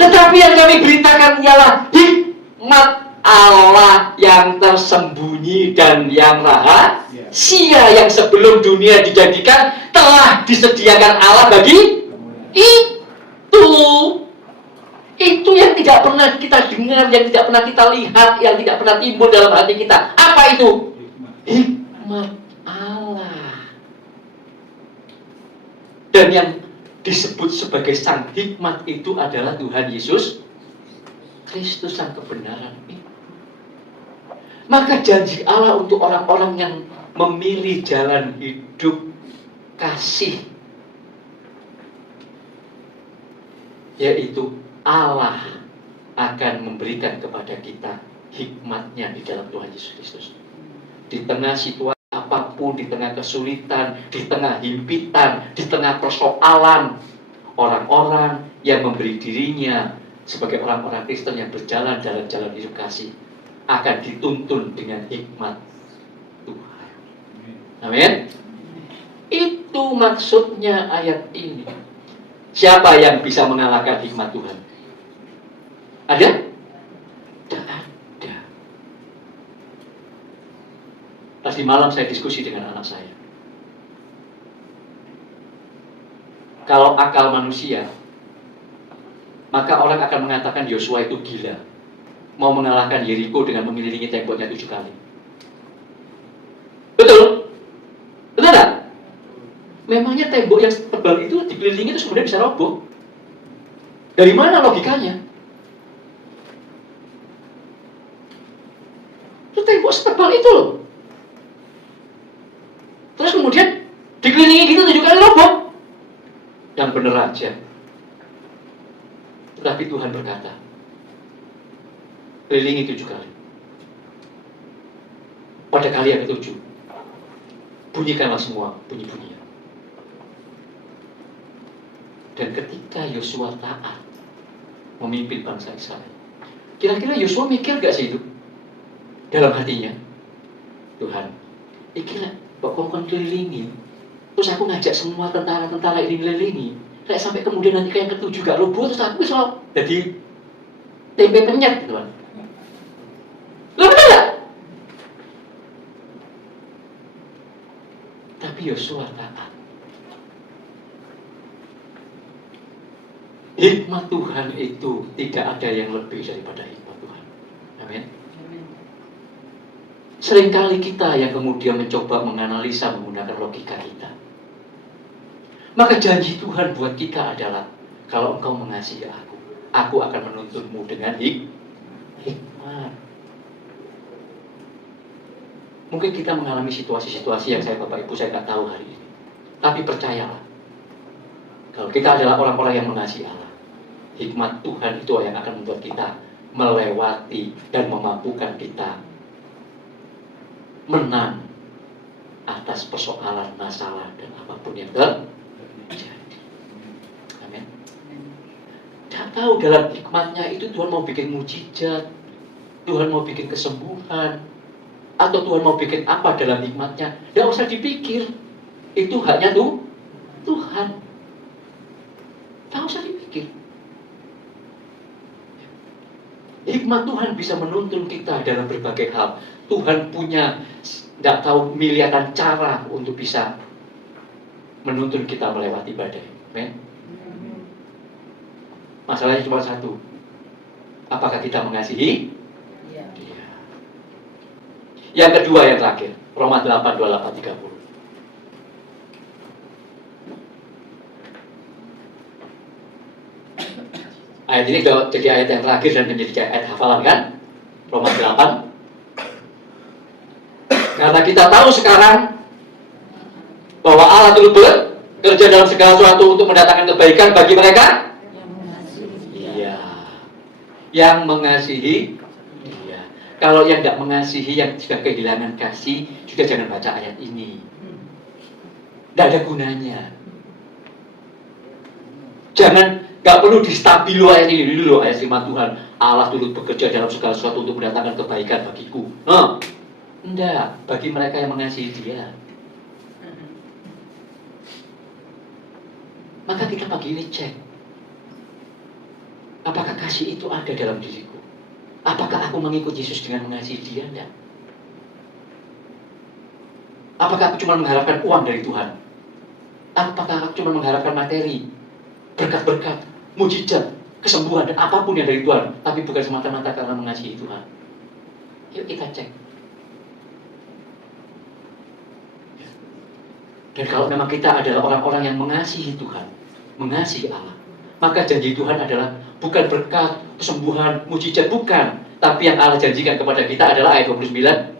Tetapi yang kami beritakan ialah hikmat Allah yang tersembunyi dan yang rahasia yang sebelum dunia dijadikan telah disediakan Allah bagi itu. Itu yang tidak pernah kita dengar, yang tidak pernah kita lihat, yang tidak pernah timbul dalam hati kita. Apa itu? Hikmat Allah. Dan yang disebut sebagai sang hikmat itu adalah Tuhan Yesus Kristus, sang kebenaran itu. Maka janji Allah untuk orang-orang yang memilih jalan hidup kasih, yaitu Allah akan memberikan kepada kita hikmatnya di dalam Tuhan Yesus Kristus. Di tengah situasi apapun, di tengah kesulitan, di tengah himpitan, di tengah persoalan, orang-orang yang memberi dirinya sebagai orang-orang Kristen yang berjalan dalam jalan hidup kasih akan dituntun dengan hikmat Tuhan. Amin. Itu maksudnya ayat ini. Siapa yang bisa mengalahkan hikmat Tuhan? Ada? Tidak ada. Tadi malam saya diskusi dengan anak saya. Kalau akal manusia, maka orang akan mengatakan Yosua itu gila, mau mengalahkan Yeriko dengan mengelilingi temboknya 7 kali. Betul? Betul tak? Memangnya tembok yang tebal itu dikelilingi itu sebenarnya bisa roboh. Dari mana logikanya? Itu tembok setebal itu loh. Terus kemudian dikelilingi gitu 7 kali roboh. Yang benar aja. Tetapi Tuhan berkata, kelilingi 7 kali. Pada kali yang ke-7, bunyikanlah semua bunyi-bunyian. Dan ketika Yosua taat memimpin bangsa Israel, kira-kira Yosua mikir gak sih itu dalam hatinya? Tuhan, ikilah pokoknya kelilingi, terus aku ngajak semua tentara-tentara ini kelilingi, kayak sampai kemudian nanti kayak ke-7 gak roboh, terus aku bisa jadi tempe penyet, Tuhan. Lo betul gak? Tapi Yosua taat. Hikmat Tuhan itu tidak ada yang lebih daripada hikmat Tuhan. Amin. Seringkali kita yang kemudian mencoba menganalisa menggunakan logika kita. Maka janji Tuhan buat kita adalah, kalau engkau mengasihi aku akan menuntunmu dengan hikmat. Mungkin kita mengalami situasi-situasi yang Bapak Ibu saya nggak tahu hari ini. Tapi percayalah, kalau kita adalah orang-orang yang mengasihi Allah, hikmat Tuhan itu yang akan membuat kita melewati dan memampukan kita menang atas persoalan, masalah, dan apapun yang terjadi. Amin. Tidak tahu dalam hikmatnya itu Tuhan mau bikin mujizat, Tuhan mau bikin kesembuhan, atau Tuhan mau bikin apa dalam hikmatnya. Tidak usah dipikir. Itu haknya Tuhan. Tidak usah dipikir. Hikmat Tuhan bisa menuntun kita dalam berbagai hal. Tuhan punya, tidak tahu, miliaran cara untuk bisa menuntun kita melewati badai. Amen. Masalahnya cuma satu. Apakah kita mengasihi? Iya. Yang kedua, yang terakhir, Roma 8, 28, 30. Ayat ini jadi ayat yang terakhir dan menjadi ayat hafalan kan? Roma 8. Karena kita tahu sekarang bahwa Allah turut bekerja dalam segala sesuatu untuk mendatangkan kebaikan bagi mereka. Iya. yang mengasihi dia. Kalau yang tidak mengasihi, yang sudah kehilangan kasih, juga jangan baca ayat ini. Tidak ada gunanya. Jangan, nggak perlu distabilo ayat ini dulu, ayat firman Tuhan. Allah turut bekerja dalam segala sesuatu untuk mendatangkan kebaikan bagiku. Enggak, bagi mereka yang mengasihi dia. Maka kita pagi ini cek, apakah kasih itu ada dalam diriku? Apakah aku mengikut Yesus dengan mengasihi dia? Enggak. Apakah aku cuma mengharapkan uang dari Tuhan? Apakah aku cuma mengharapkan materi, berkat-berkat, mujizat, kesembuhan, dan apapun yang dari Tuhan, tapi bukan semata-mata karena mengasihi Tuhan? Yuk kita cek. Dan kalau memang kita adalah orang-orang yang mengasihi Tuhan, mengasihi Allah, maka janji Tuhan adalah bukan berkat, kesembuhan, mujizat, bukan. Tapi yang Allah janjikan kepada kita adalah ayat 29.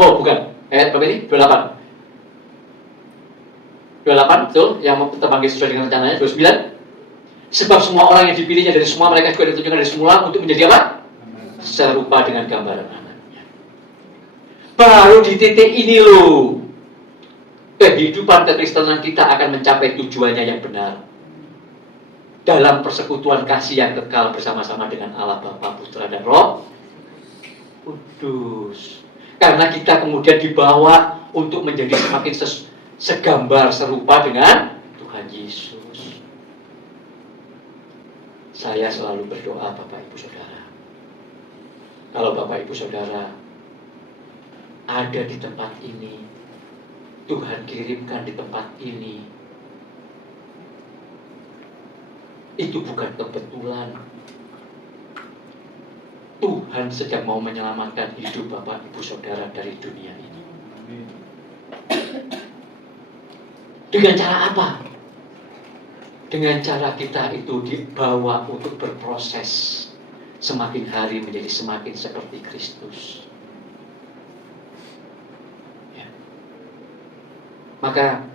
Oh, bukan. Ayat berapa ini? 28. 28, betul. Yang kita panggil sesuai dengan rencananya. 29. Sebab semua orang yang dipilihnya dari semua mereka juga ditentukan dari semula untuk menjadi apa? Serupa dengan gambaran anaknya. Baru di titik ini loh, kehidupan kekristenan kita akan mencapai tujuannya yang benar. Dalam persekutuan kasih yang kekal bersama-sama dengan Allah Bapa, Putra, dan Roh Kudus. Karena kita kemudian dibawa untuk menjadi semakin segambar serupa dengan Tuhan Yesus. Saya selalu berdoa, Bapak Ibu Saudara, kalau Bapak Ibu Saudara ada di tempat ini, Tuhan kirimkan di tempat ini, itu bukan kebetulan. Tuhan sedang mau menyelamatkan hidup Bapak Ibu Saudara dari dunia ini. Dengan cara apa? Dengan cara kita itu dibawa untuk berproses semakin hari menjadi semakin seperti Kristus. Ya. Maka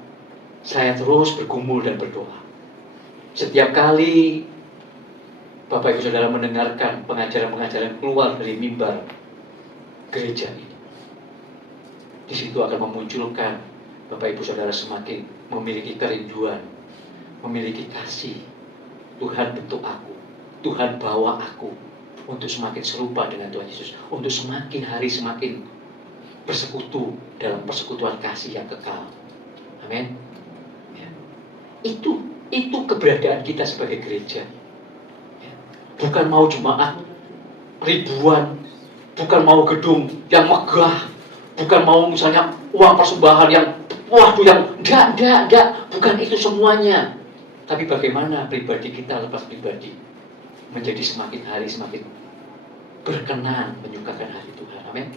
saya terus bergumul dan berdoa. Setiap kali Bapak Ibu Saudara mendengarkan pengajaran-pengajaran keluar dari mimbar gereja ini, di situ akan memunculkan Bapak Ibu Saudara semakin memiliki kerinduan, memiliki kasih. Tuhan bentuk aku, Tuhan bawa aku untuk semakin serupa dengan Tuhan Yesus, untuk semakin hari semakin bersekutu dalam persekutuan kasih yang kekal. Amin. Ya. Itu keberadaan kita sebagai gereja. Ya. Bukan mau jemaat ribuan, bukan mau gedung yang megah, bukan mau misalnya uang persembahan yang waduh yang enggak, bukan itu semuanya. Tapi bagaimana pribadi kita lepas pribadi menjadi semakin hari semakin berkenan menyukakan hati Tuhan. Amin.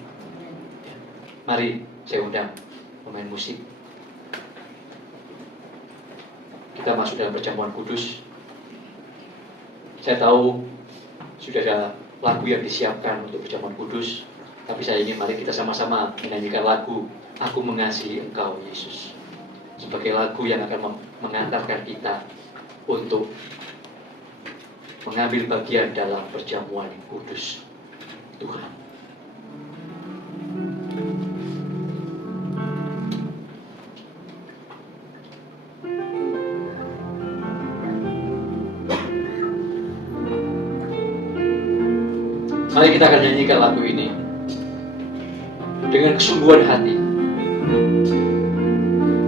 Ya. Mari saya undang pemain musik. Kita masuk dalam perjamuan kudus. Saya tahu sudah ada lagu yang disiapkan untuk perjamuan kudus, tapi saya ingin mari kita sama-sama menyanyikan lagu Aku Mengasihi Engkau Yesus, sebagai lagu yang akan mengantarkan kita untuk mengambil bagian dalam perjamuan kudus Tuhan. Mari kita akan nyanyikan lagu ini dengan kesungguhan hati.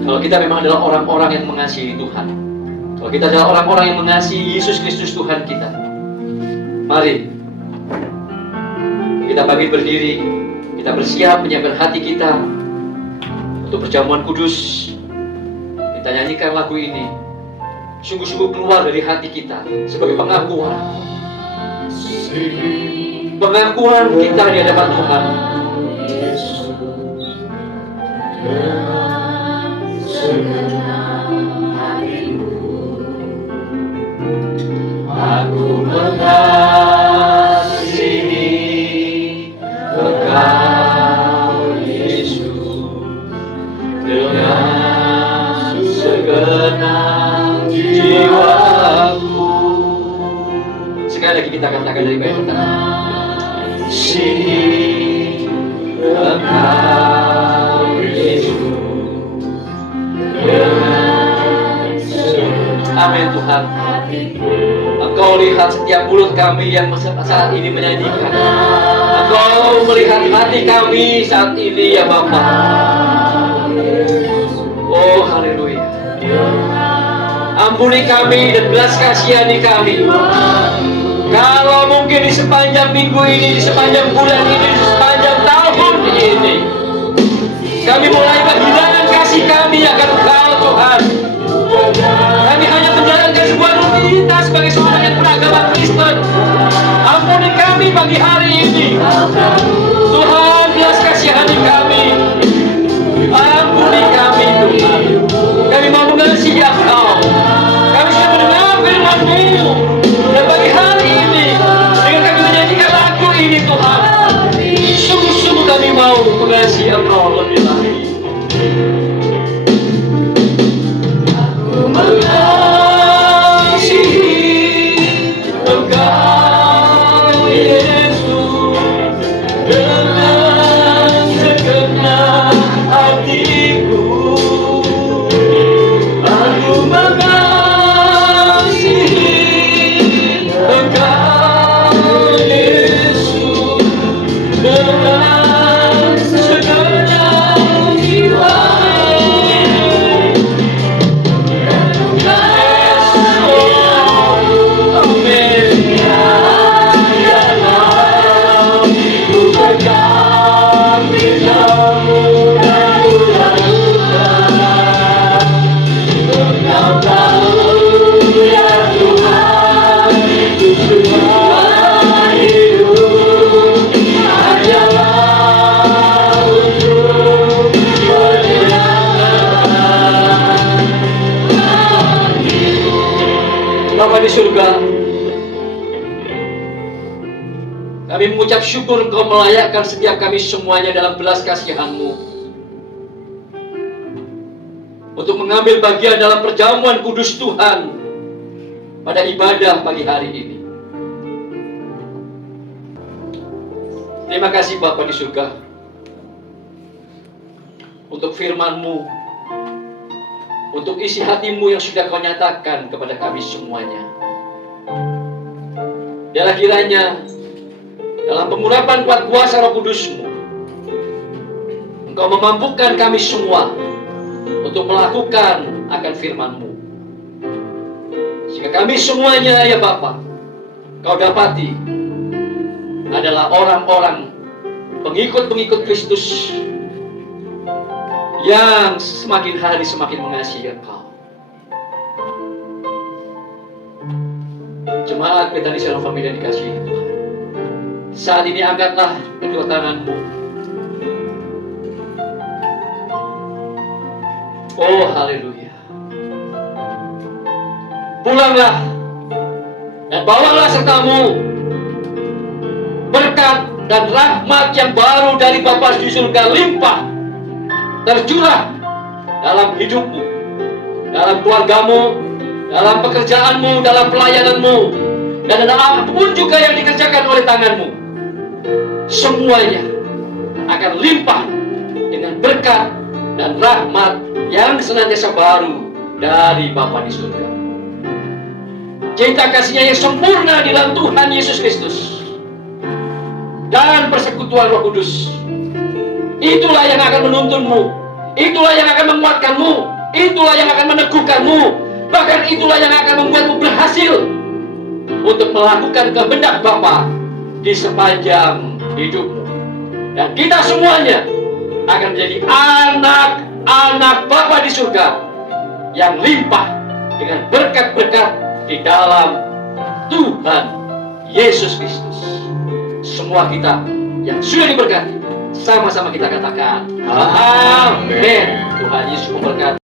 Kalau kita memang adalah orang-orang yang mengasihi Tuhan, kalau kita adalah orang-orang yang mengasihi Yesus Kristus Tuhan kita, mari kita bangkit berdiri, kita bersiap menyiapkan hati kita untuk perjamuan kudus. Kita nyanyikan lagu ini sungguh-sungguh keluar dari hati kita sebagai pengakuan kita di hadapan Tuhan. Aku mengasihi Engkau Yesus dengan segenap jiwaku. lagi kita katakan dari bait pertama. Sini Engkau Yesus dengan Amin Tuhan. Engkau lihat setiap mulut kami yang saat ini menyanyikan. Engkau melihat hati kami saat ini ya Bapa. Oh haleluya. Ampuni kami dan belas kasihani kami. Kalau mungkin di sepanjang minggu ini, di sepanjang bulan ini, di sepanjang tahun ini, kami mulai kehilangan kasih kami akan Engkau Tuhan. Kami hanya menjalankan sebuah rutinitas sebagai seorang yang beragama Kristen. Ampuni kami pagi hari ini. Tuhan, belas kasihani kami. Ampuni kami Tuhan. Kami mau mengasihi Engkau. Kami sudah mendengar firman-Mu. Dan pagi hari ini, dengan kami menyanyikan lagu ini Tuhan, sungguh-sungguh kami mau mengasihi Engkau lebih lagi. Mengasihi Engkau Yesus dengan segenap hatiku. Aku mengasihi Engkau Yesus dengan segenap jiwa. Bapa di surga, kami mengucap syukur Engkau melayakkan setiap kami semuanya dalam belas kasihan-Mu untuk mengambil bagian dalam perjamuan kudus Tuhan pada ibadah pagi hari ini. Terima kasih Bapa di surga untuk firman-Mu, untuk isi hati-Mu yang sudah Kau nyatakan kepada kami semuanya. Biarlah kiranya dalam pengurapan kuat kuasa Roh Kudus-Mu, Engkau memampukan kami semua untuk melakukan akan firman-Mu, sehingga kami semuanya ya Bapa, Kau dapati adalah orang-orang pengikut-pengikut Kristus yang semakin hari semakin mengasihi Engkau. Jemaat Betani Shalom Family yang dikasihi Tuhan, saat ini angkatlah kedua tangan-Mu. Oh haleluya. Pulanglah dan bawalah sertamu berkat dan rahmat yang baru dari Bapa di surga limpah tercurah dalam hidupmu, dalam keluargamu, dalam pekerjaanmu, dalam pelayananmu, dan dalam apapun juga yang dikerjakan oleh tanganmu. Semuanya akan limpah dengan berkat dan rahmat yang senantiasa baru dari Bapa di surga. Cinta kasihnya yang sempurna di dalam Tuhan Yesus Kristus dan persekutuan Roh Kudus, itulah yang akan menuntunmu, itulah yang akan menguatkanmu, itulah yang akan meneguhkanmu, bahkan itulah yang akan membuatmu berhasil untuk melakukan kehendak Bapa di sepanjang hidupmu. Dan kita semuanya akan menjadi anak-anak Bapa di surga yang limpah dengan berkat-berkat di dalam Tuhan Yesus Kristus. Semua kita yang sudah diberkati, sama-sama kita katakan amin. Tuhan Yesus memberkati.